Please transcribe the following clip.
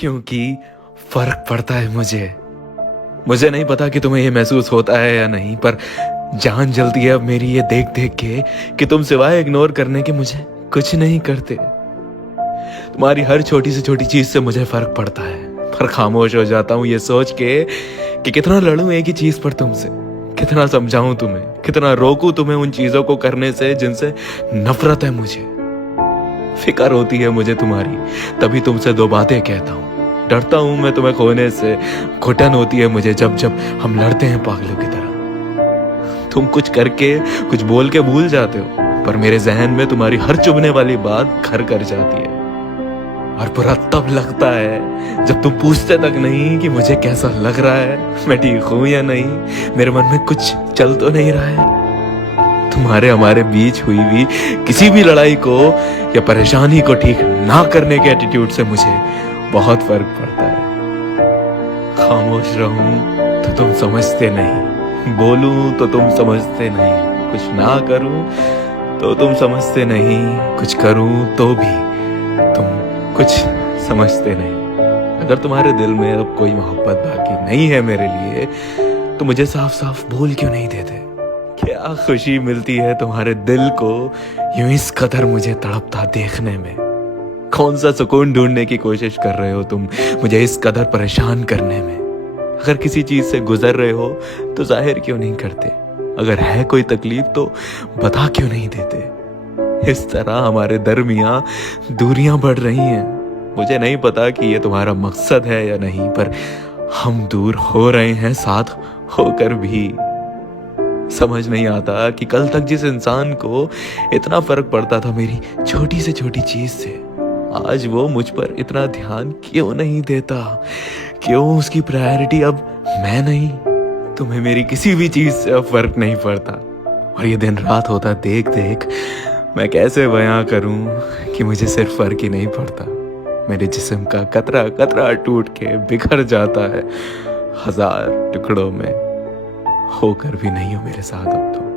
क्योंकि फर्क पड़ता है मुझे नहीं पता कि तुम्हें ये महसूस होता है या नहीं, पर जान जलती है अब मेरी ये देख देख के कि तुम सिवाय इग्नोर करने के मुझे कुछ नहीं करते। तुम्हारी हर छोटी से छोटी चीज से मुझे फर्क पड़ता है, पर खामोश हो जाता हूं ये सोच के कि कितना लड़ूं एक ही चीज पर तुमसे, कितना समझाऊं तुम्हें, कितना रोकूं तुम्हें उन चीजों को करने से जिनसे नफरत है मुझे। फिक्र होती है मुझे तुम्हारी, तभी तुमसे दो बातें कहता हूं। डरता हूं मैं तुम्हें खोने से, घुटन होती है मुझे जब जब हम लड़ते हैं पागलों की तरह। तुम कुछ करके कुछ बोल के भूल जाते हो, पर मेरे जहन में तुम्हारी हर चुभने वाली बात घर कर जाती है। और बुरा तब लगता है जब तुम पूछते तक नहीं कि मुझे कैसा लग रहा है, मैं ठीक हूं या नहीं, मेरे मन में कुछ चल तो नहीं रहा है। तुम्हारे हमारे बीच हुई भी किसी भी लड़ाई को या परेशानी को ठीक ना करने के एटीट्यूड से मुझे बहुत फर्क पड़ता है। खामोश रहूं तो तुम समझते नहीं, बोलूं तो तुम समझते नहीं, कुछ ना करूं तो तुम समझते नहीं, कुछ करूं तो भी तुम कुछ समझते नहीं। अगर तुम्हारे दिल में अब कोई मोहब्बत बाकी नहीं है मेरे लिए, तो मुझे साफ साफ बोल क्यों नहीं देते? क्या खुशी मिलती है तुम्हारे दिल को यूं इस कदर मुझे तड़पता देखने में। कौन सा सुकून ढूंढने की कोशिश कर रहे हो तुम मुझे इस कदर परेशान करने में? अगर किसी चीज से गुजर रहे हो तो जाहिर क्यों नहीं करते? अगर है कोई तकलीफ तो बता क्यों नहीं देते? इस तरह हमारे दरमियां दूरियां बढ़ रही हैं। मुझे नहीं पता कि ये तुम्हारा मकसद है या नहीं, पर हम दूर हो रहे हैं साथ होकर भी। समझ नहीं आता कि कल तक जिस इंसान को इतना फर्क पड़ता था मेरी छोटी से छोटी चीज से, आज वो मुझ पर इतना ध्यान क्यों नहीं देता? क्यों उसकी प्रायोरिटी अब मैं नहीं? तुम्हें मेरी किसी भी चीज से अब फर्क नहीं पड़ता, और ये दिन रात होता देख देख मैं कैसे बयां करूं कि मुझे सिर्फ फर्क ही नहीं पड़ता। मेरे जिस्म का कतरा कतरा टूट के बिखर जाता है 1000 टुकड़ों में, होकर भी नहीं हो मेरे साथ अब तो।